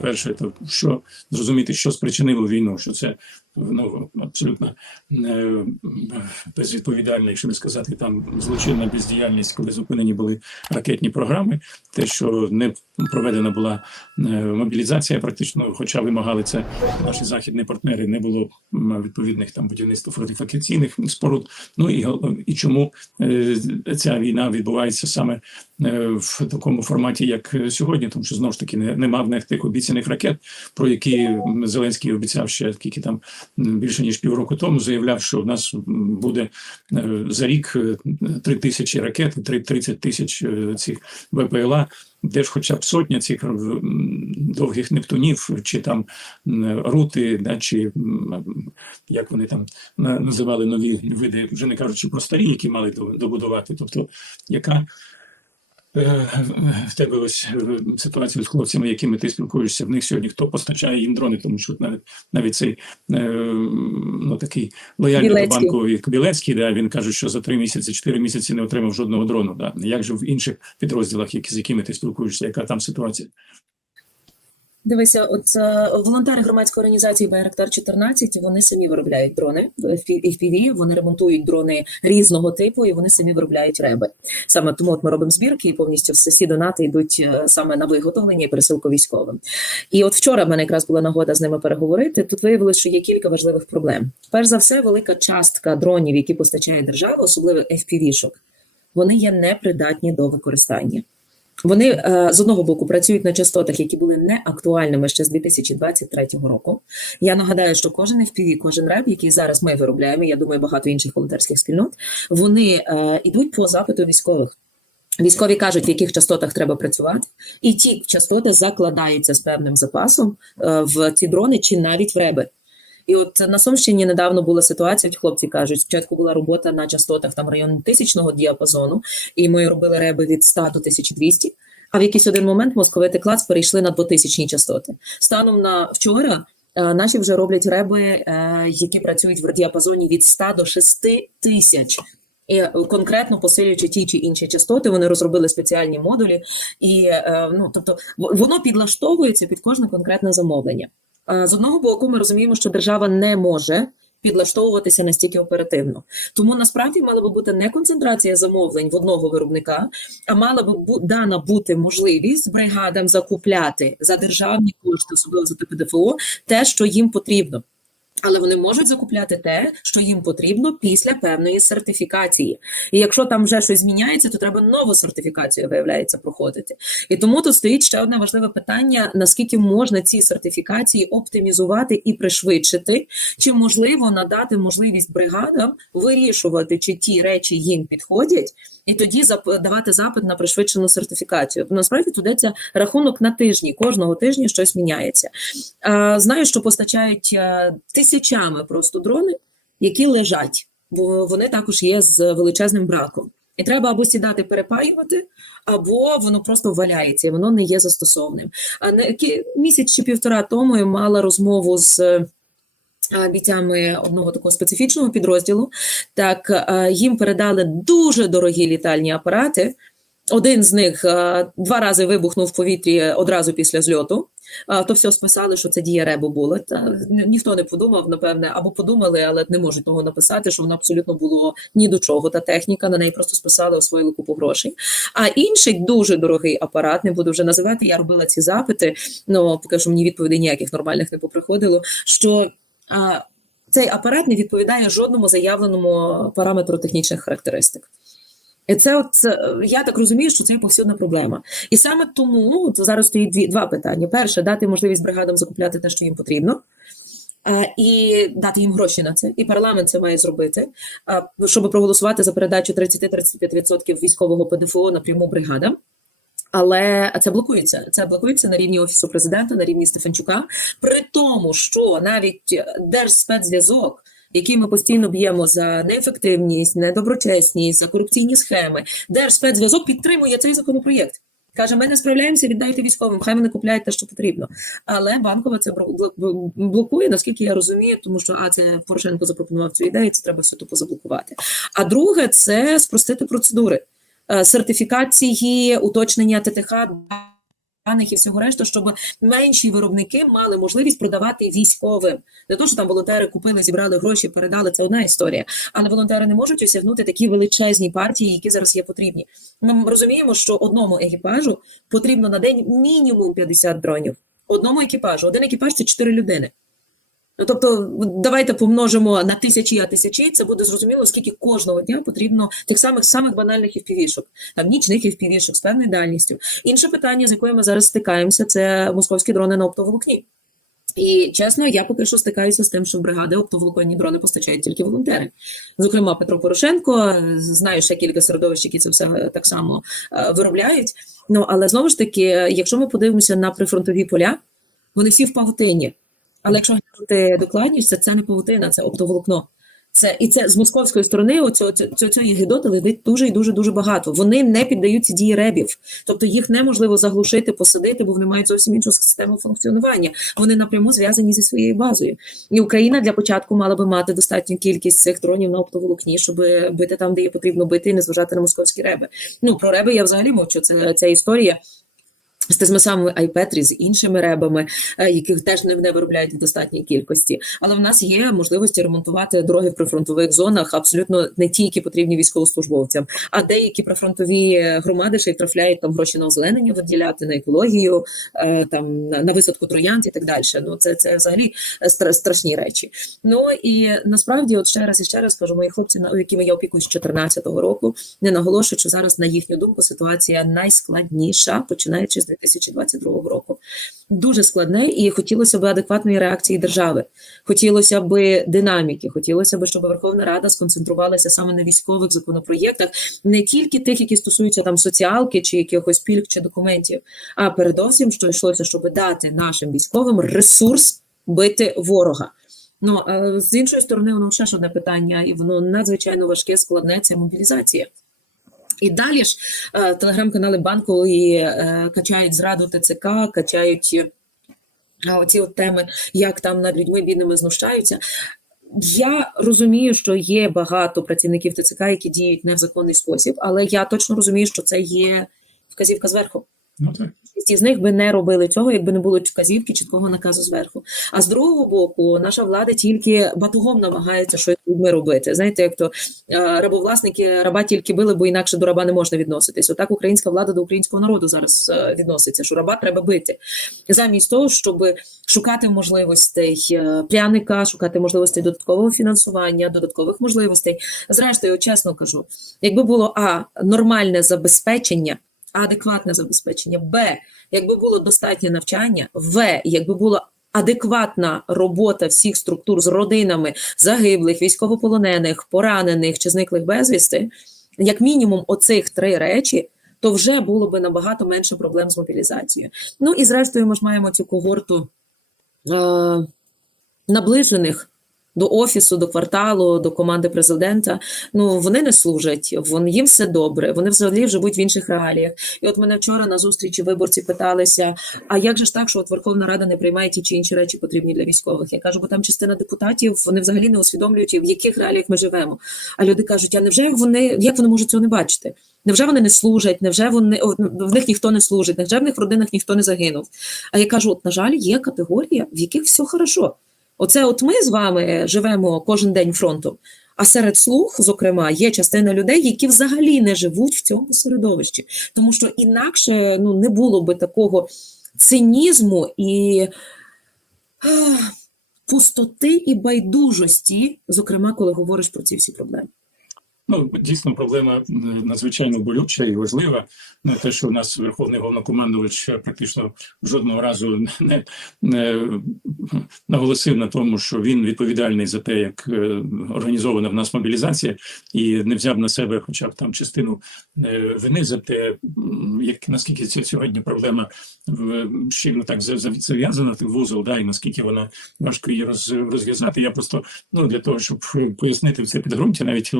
перше, то що зрозуміти, що спричинило війну, що це ну абсолютно е, безвідповідальна, якщо не сказати, там злочинна бездіяльність, коли зупинені були ракетні програми, те, що не проведена була е, мобілізація, практично, хоча вимагали це наші західні партнери, не було відповідних там будівництва фортифікаційних споруд. Ну і, і чому е, ця війна відбувається саме в такому форматі, як сьогодні, тому що знову ж таки не, нема в тих обіцяних ракет, про які Зеленський обіцяв ще скільки там більше ніж півроку тому. Заявляв, що в нас буде е, за рік е, три тисячі ракет, три- 30 тисяч е, цих ВПЛА. Де ж хоча б сотня цих довгих нептунів, чи там рути, да, чи як вони там називали нові види, вже не кажучи про старі, які мали добудувати. Тобто, яка е, в тебе ось ситуацію ситуація з хлопцями, якими ти спілкуєшся, в них сьогодні хто постачає їм дрони, тому що навіть навіть цей е, ну такий лояльний до як Білецький, да, він каже, що за три місяці, чотири місяці не отримав жодного дрону. Да. Як же в інших підрозділах, які з якими ти спілкуєшся, яка там ситуація? Дивися, от е, волонтери громадської організації Байрактар 14 вони самі виробляють дрони FPV, вони ремонтують дрони різного типу і вони самі виробляють реби. Саме тому от ми робимо збірки і повністю всі донати йдуть е, саме на виготовлення і пересилку військовим. І от вчора в мене якраз була нагода з ними переговорити. Тут виявилося, що є кілька важливих проблем. Перш за все, велика частка дронів, які постачає держава, особливо FPV-шок, вони є непридатні до використання. Вони е, з одного боку працюють на частотах, які були не актуальними ще з 2023 року. Я нагадаю, що кожен FPV, кожен реп, який зараз ми виробляємо, я думаю, багато інших волонтерських спільнот, вони е, йдуть по запиту військових. Військові кажуть, в яких частотах треба працювати, і ті частоти закладаються з певним запасом е, в ці дрони чи навіть в реби. І от на Сумщині недавно була ситуація, хлопці кажуть, спочатку була робота на частотах там району тисячного діапазону, і ми робили реби від 100 до 1200, а в якийсь один момент московити клас перейшли на 2000 частоти. Станом на вчора е, наші вже роблять реби, е, які працюють в діапазоні від 100 до 6000. І е, конкретно посилюючи ті чи інші частоти, вони розробили спеціальні модулі, і ну тобто воно підлаштовується під кожне конкретне замовлення. Е, З одного боку, ми розуміємо, що держава не може підлаштовуватися настільки оперативно. Тому насправді мала би бути не концентрація замовлень в одного виробника, а мала би бу- дана бути можливість бригадам закупляти за державні кошти, особливо за ТПДФО, те, що їм потрібно. Але вони можуть закупляти те, що їм потрібно після певної сертифікації. І якщо там вже щось зміняється, то треба нову сертифікацію, виявляється, проходити. І тому тут стоїть ще одне важливе питання: наскільки можна ці сертифікації оптимізувати і пришвидшити, чи можливо надати можливість бригадам вирішувати, чи ті речі їм підходять, і тоді давати запит на пришвидшену сертифікацію. Насправді тут йдеться рахунок на тижні. Кожного тижня щось міняється. Знаю, що постачають е, тисячами просто дрони, які лежать, бо вони також є з величезним браком. І треба або сідати перепаювати, або воно просто валяється, і воно не є застосовним. А не місяць чи півтора тому я мала розмову з. Е, Бійцями одного такого специфічного підрозділу, так е, їм передали дуже дорогі літальні апарати. Один з них е, два рази вибухнув в повітрі одразу після зльоту. То все списали, що це дія ребу було. Та ніхто не подумав, напевне, або подумали, але не можуть того написати, що воно абсолютно було ні до чого. Та техніка на неї просто списали, освоїли купу грошей. А інший дуже дорогий апарат, не буду вже називати. Я робила ці запити. Ну поки що мені відповідей ніяких нормальних не поприходило. Що цей апарат не відповідає жодному заявленому параметру технічних характеристик. І це от я так розумію, що це повсюдна проблема. І саме тому от зараз стоїть дві два питання: перше, дати можливість бригадам закупляти те, що їм потрібно. І дати їм гроші на це, і парламент це має зробити, щоб проголосувати за передачу 30-35% військового ПДФО напряму бригадам. Але це блокується. Це блокується на рівні офісу президента, на рівні Стефанчука. При тому, що навіть держспецзв'язок, який ми постійно б'ємо за неефективність, недоброчесність, за корупційні схеми, держспецзв'язок підтримує цей законопроєкт. Каже, ми не справляємося, віддайте військовим, хай вони купляють те, що потрібно. Але банкова це блокує, наскільки я розумію, тому що а це Порошенко запропонував цю ідею, це треба все тупо заблокувати. А друге, це спростити процедури. Е, сертифікації, уточнення ТТХ даних і всього решта, щоб менші виробники мали можливість продавати військовим. Не то, що там волонтери купили, зібрали гроші, передали це одна історія. Але волонтери не можуть осягнути такі величезні партії, які зараз є потрібні. Ми розуміємо, що одному екіпажу потрібно на день мінімум 50 дронів. Одному екіпажу. Один екіпаж це 4 людини. Ну, тобто, давайте помножимо на тисячі, а тисячі, це буде зрозуміло, скільки кожного дня потрібно тих самих самих банальних FPV-шок, там нічних FPV-шок з певною дальністю. Інше питання, з якою ми зараз стикаємося, це московські дрони на оптоволокні. І чесно, я поки що стикаюся з тим, що бригади оптоволоконні дрони постачають тільки волонтери. Зокрема, Петро Порошенко, знаю ще кілька середовищ, які це все так само е, виробляють. Ну але знову ж таки, якщо ми подивимося на прифронтові поля, вони всі в павутині. Але якщо глянути докладніше, це не павутина, це оптоволокно. Це і це з московської сторони оцього цього, цієї гидоти летить дуже і дуже дуже багато. Вони не піддаються дії ребів, тобто їх неможливо заглушити, посадити, бо вони мають зовсім іншу систему функціонування. Вони напряму зв'язані зі своєю базою. І Україна для початку мала би мати достатню кількість цих дронів на оптоволокні, щоб бити там, де є потрібно бити, і не зважати на московські реби. Ну про реби я взагалі мовчу. Це ця історія з тими самими iPetri, з іншими ребами, е, яких теж не, не виробляють в достатній кількості. Але в нас є можливості ремонтувати дороги в прифронтових зонах, абсолютно не ті, які потрібні військовослужбовцям, а деякі прифронтові громади ще й трафляють там гроші на озеленення виділяти на екологію, е, там на висадку троянд і так далі. Ну це це взагалі стра- страшні речі. Ну і насправді, от ще раз і ще раз кажу, мої хлопці, на якими я опікуюсь з 2014 року, не наголошують, що зараз на їхню думку ситуація найскладніша, починаючи з 2022 року. Дуже складне, і хотілося б адекватної реакції держави. Хотілося б динаміки, хотілося б, щоб Верховна Рада сконцентрувалася саме на військових законопроєктах, не тільки тих, які стосуються там соціалки чи якихось пільг чи документів, а передовсім, що йшлося, щоб дати нашим військовим ресурс бити ворога. Ну з іншої сторони, воно ще ж одне питання, і воно надзвичайно важке, складне це мобілізація. І далі ж е, телеграм-канали банку і е, качають зраду ТЦК, качають е, оці от теми, як там над людьми бідними знущаються. Я розумію, що є багато працівників ТЦК, які діють не в законний спосіб, але я точно розумію, що це є вказівка зверху. Ну так. З них би не робили цього, якби не було вказівки чіткого наказу зверху. А з другого боку, наша влада тільки батогом намагається щось людьми робити. Знаєте, як то е, рабовласники раба тільки били, бо інакше до раба не можна відноситись. Отак українська влада до українського народу зараз е, відноситься, що раба треба бити. Замість того, щоб шукати можливостей е, пряника, шукати можливостей додаткового фінансування, додаткових можливостей. Зрештою, чесно кажу, якби було а нормальне забезпечення адекватне забезпечення, Б, якби було достатнє навчання, В, якби була адекватна робота всіх структур з родинами загиблих, військовополонених, поранених чи зниклих безвісти, як мінімум оцих три речі, то вже було би набагато менше проблем з мобілізацією. Ну і зрештою, ми ж маємо цю когорту е- наближених до офісу, до кварталу, до команди президента. Ну вони не служать, вони їм все добре. Вони взагалі живуть в інших реаліях. І от мене вчора на зустрічі виборці питалися: а як же ж так, що от Верховна Рада не приймає ті чи інші речі потрібні для військових? Я кажу, бо там частина депутатів вони взагалі не усвідомлюють, в яких реаліях ми живемо. А люди кажуть: а невже вони як вони можуть цього не бачити? Невже вони не служать? Невже вони в них ніхто не служить? Невже в них в родинах ніхто не загинув? А я кажу: от на жаль, є категорія, в яких все хорошо. Оце от ми з вами живемо кожен день фронтом. А серед слуг, зокрема, є частина людей, які взагалі не живуть в цьому середовищі, тому що інакше ну не було би такого цинізму і пустоти і байдужості, зокрема, коли говориш про ці всі проблеми. Ну, дійсно, проблема е, надзвичайно болюча і важлива. Те, що у нас верховний головнокомандувач практично жодного разу не, не наголосив на тому, що він відповідальний за те, як е, організована в нас мобілізація, і не взяв на себе, хоча б там частину е, вини за те, як наскільки це сьогодні проблема щільно так за- за- зав'язана вузол, да, і наскільки вона важко її роз, розв'язати. Я просто ну для того, щоб пояснити це підґрунтя, навіть е,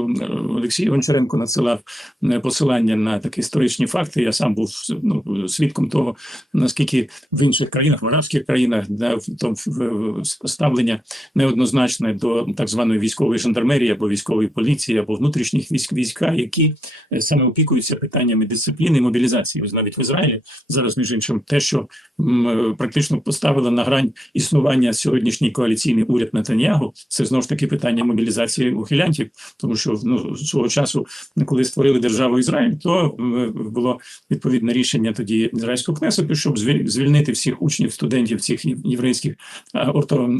Олексій Гончаренко надсилав е, посилання на такі історичні факти. Я сам був ну, свідком того, наскільки в інших країнах, в арабських країнах, в- в- ставлення неоднозначне до так званої військової жандармерії або військової поліції, або внутрішніх військ війська, які е, саме опікуються питаннями дисципліни і мобілізації. Ось навіть в Ізраїлі зараз між іншим те, що м, е, практично поставило на грань існування сьогоднішній коаліційний уряд Нетаньягу, це знову ж таки питання мобілізації ухилянтів, тому що ну свого часу, коли створили державу Ізраїль, то е, було відповідне рішення тоді ізраїльського кнесету, щоб звіль- звільнити всіх учнів, студентів цих єврейських е, орто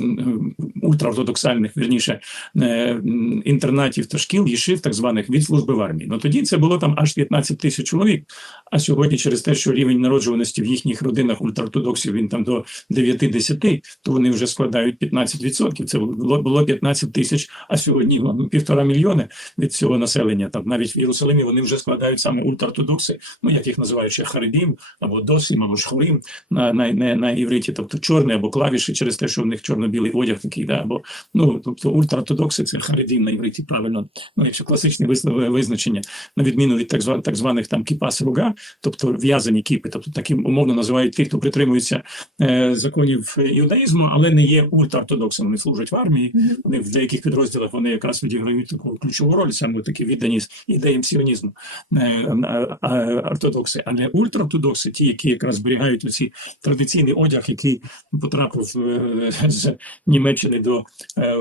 ультраортодоксальних, вірніше е, інтернатів та шкіл, їшив так званих від служби в армії. Ну тоді це було там аж 15 тисяч чоловік. А сьогодні, через те, що рівень народжуваності в їхніх родинах ультраортодоксів він там до 9-10, то вони вже складають 15%. Це було 15 тисяч, а сьогодні ну, півтора мільйони від цього населення. Там навіть в Єрусалимі вони вже складають саме ультраортодокси, ну як їх називають ще харидім або досім, або шхолим на, на, на, на івриті, тобто чорний або клавіші через те, що в них чорно-білий одяг такий, да, або ну тобто ультраортодокси це харидім на івриті, правильно, ну якщо класичне визначення, на відміну від так званих так званих там кіпас руга, тобто в'язані кіпи, тобто таким умовно називають тих, хто притримується е, законів юдаїзму, але не є ультраортодоксами. Вони служать в армії. Вони в деяких підрозділах вони якраз відіграють таку ключову роль, саме такі віддані ідеям сіонізму е, а- а- ортодокси. Але ультраортодокси, ті, які якраз зберігають оці традиційний одяг, який потрапив е, з Німеччини до е,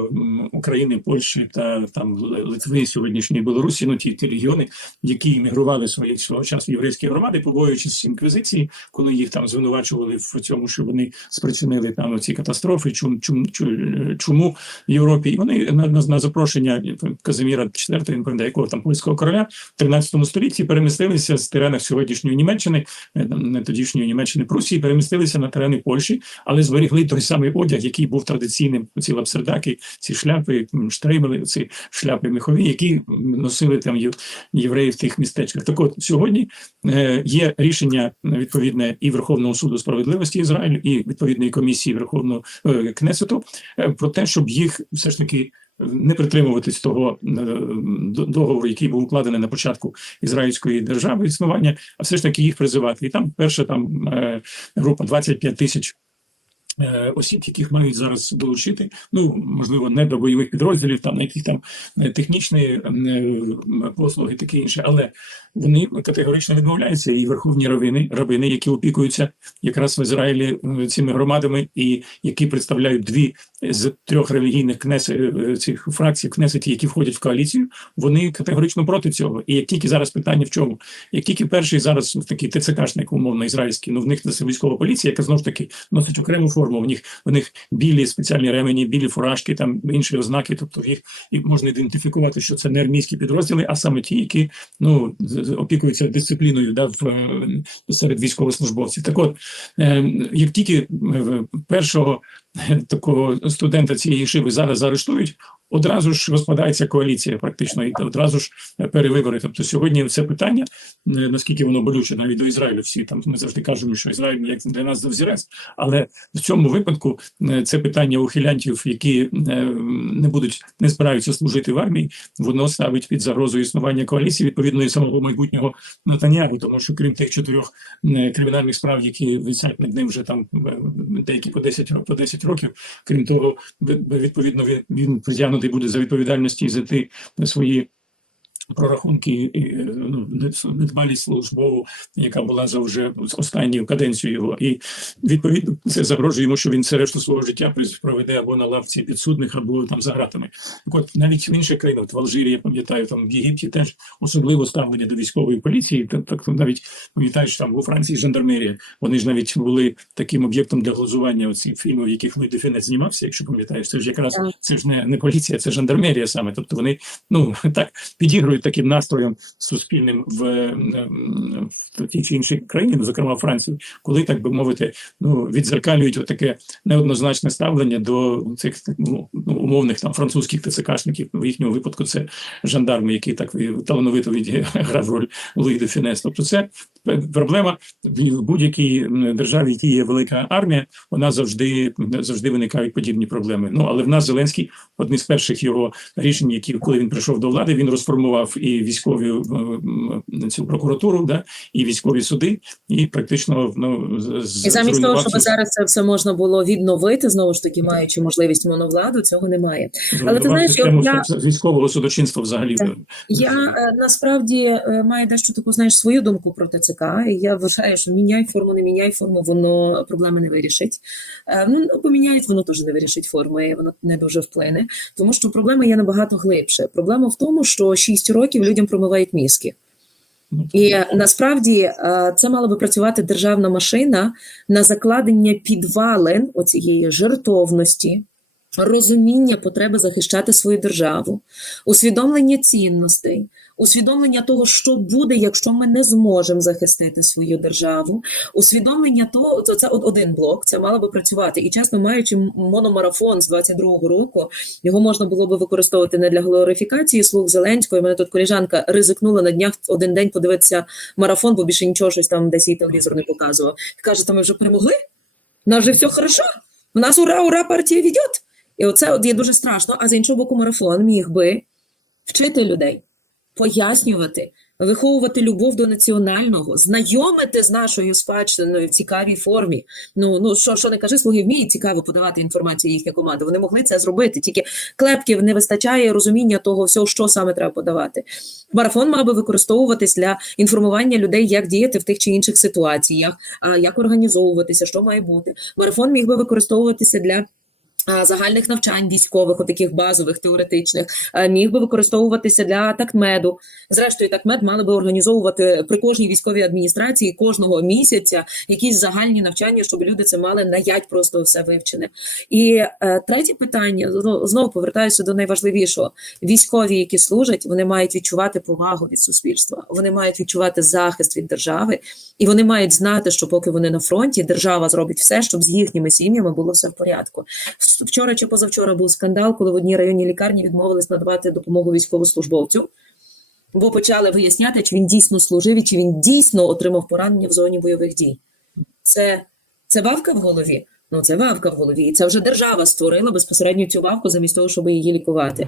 України, Польщі та там Литви, сьогоднішньої Білорусі, ну ті, ті регіони, які іммігрували свої свого часу єврейські громади, побоюючись інквізиції, коли їх там звинувачували в цьому, що вони спричинили там ці катастрофи, чум, чум, чу- чуму в Європі. І вони на, на, на запрошення Казиміра IV, він пам'ятає, якого там польського короля в 13 столітті перемістилися з теренах сьогоднішньої Німеччини, е, не тодішньої Німеччини Прусії, перемістилися на терени Польщі, але зберегли той самий одяг, який був традиційним. Ці лапсердаки, ці шляпи, штрейбели, ці шляпи мехові, які носили там єв- євреї в тих містечках. Так от сьогодні е, є рішення відповідне і Верховного суду справедливості Ізраїлю, і відповідної комісії Верховного е, Кнесету про те, щоб їх все ж таки не притримуватись того е, договору, який був укладений на початку ізраїльської держави існування, а все ж таки їх призивати. І там перша там е, група 25 тисяч. е, Осіб, яких мають зараз долучити, ну можливо, не до бойових підрозділів, там на яких там технічні послуги, таке інше, але вони категорично відмовляються. І верховні равини, рабини, які опікуються якраз в Ізраїлі е, цими громадами, і які представляють дві з трьох релігійних кнес е, цих фракцій кнесеті, які входять в коаліцію, вони категорично проти цього. І як тільки зараз питання в чому, як тільки перший зараз такий ТЦКшник, умовно ізраїльський, ну в них це військова поліція, яка знову ж таки носить окрему форму. В них в них білі спеціальні ремені, білі фуражки, там інші ознаки. Тобто їх і можна ідентифікувати, що це не армійські підрозділи, а саме ті, які ну опікуються дисципліною да, в, е, серед військовослужбовців. Так от, е, як тільки е, першого такого студента цієї шиби зараз заарештують, одразу ж розпадається коаліція, практично і одразу ж перевибори. Тобто сьогодні це питання, е, наскільки воно болюче, навіть до Ізраїлю. Всі там ми завжди кажемо, що Ізраїль як для нас за взірець, але в цьому випадку е, це питання ухилянтів, які е, не будуть не збираються служити в армії, воно ставить під загрозу існування коаліції відповідно і самого майбутнього Натанягу, тому що крім тих чотирьох кримінальних справ, які висять над ним вже там деякі по 10 років, по 10 років. Крім того, відповідно він, він притягнутий буде за відповідальності і за ті свої. Прорахунки ну, нед- недбалість службову, яка була за вже останню каденцію його, і відповідно це загрожує йому, що він все решту свого життя проведе або на лавці підсудних, або там за гратами. Так от навіть в інших країнах, в Алжирі, я пам'ятаю, там в Єгипті теж особливо ставлення до військової поліції. Так, так навіть пам'ятаю, що там у Франції жандармерія. Вони ж навіть були таким об'єктом для глузування оцих фільмів, в яких Луї Дефінець знімався. Якщо пам'ятаєш, це ж якраз це ж не, не поліція, це жандармерія саме. Тобто вони ну так підігрують таким настроєм суспільним в, ем, в тій чи іншій країні, ну, зокрема Франції, коли так би мовити, ну відзеркалюють таке неоднозначне ставлення до цих ну, ну, умовних там французьких ТЦКшників. В їхньому випадку це жандарми, які так талановито відіграв роль Луї де Фінес. Тобто це проблема в будь-якій державі, в якій є велика армія, вона завжди завжди виникають подібні проблеми. Ну але в нас Зеленський одне з перших його рішень, які коли він прийшов до влади, він розформував об'єднав і військові цю прокуратуру, да, і військові суди, і практично ну з- І замість того, щоб зараз це все можна було відновити, знову ж таки, маючи можливість моновладу, цього немає. Але ти знаєш, я- військового судочинства взагалі. Так. Я е, насправді е, маю дещо таку знаєш свою думку про ТЦК. І я вважаю, що міняй форму, не міняй форму, воно проблеми не вирішить. Е, Ну поміняють, воно теж не вирішить форми, воно не дуже вплине. Тому що проблема є набагато глибше. Проблема в тому, що 6 років людям промивають мізки. Ну, І насправді е, це мала би працювати державна машина на закладення підвалин оцієї жертовності, розуміння потреби захищати свою державу, усвідомлення цінностей, усвідомлення того, що буде, якщо ми не зможемо захистити свою державу, усвідомлення того, це, це от один блок, це мало би працювати. І чесно, маючи мономарафон з 22-го року, його можна було би використовувати не для глорифікації слуг Зеленського. У мене тут коліжанка ризикнула на днях один день подивитися марафон, бо більше нічого щось там десь їй телевізор не показував. Каже, то ми вже перемогли? У нас же все хорошо. У нас ура, ура, партія веде. І оце от є дуже страшно. А з іншого боку, марафон міг би вчити людей, пояснювати, виховувати любов до національного, знайомити з нашою спадщиною в цікавій формі. Ну ну що, що не кажи, слуги вміють цікаво подавати інформацію їхня команда. Вони могли це зробити. Тільки клепків не вистачає розуміння того всього, що саме треба подавати. Марафон мав би використовуватись для інформування людей, як діяти в тих чи інших ситуаціях, а як організовуватися, що має бути. Марафон міг би використовуватися для. А, Загальних навчань військових, таких базових, теоретичних, міг би використовуватися для такмеду. Зрештою, такмед мали би організовувати при кожній військовій адміністрації кожного місяця якісь загальні навчання, щоб люди це мали наять просто все вивчене. І е, третє питання зно- знову повертаюся до найважливішого: військові, які служать, вони мають відчувати повагу від суспільства, вони мають відчувати захист від держави, і вони мають знати, що поки вони на фронті, держава зробить все, щоб з їхніми сім'ями було все в порядку. Вчора чи позавчора був скандал, коли в одній районній лікарні відмовились надавати допомогу військовослужбовцю. Бо почали виясняти, чи він дійсно служив і чи він дійсно отримав поранення в зоні бойових дій. Це, це вавка в голові. Ну, це вавка в голові. І це вже держава створила безпосередньо цю вавку замість того, щоб її лікувати.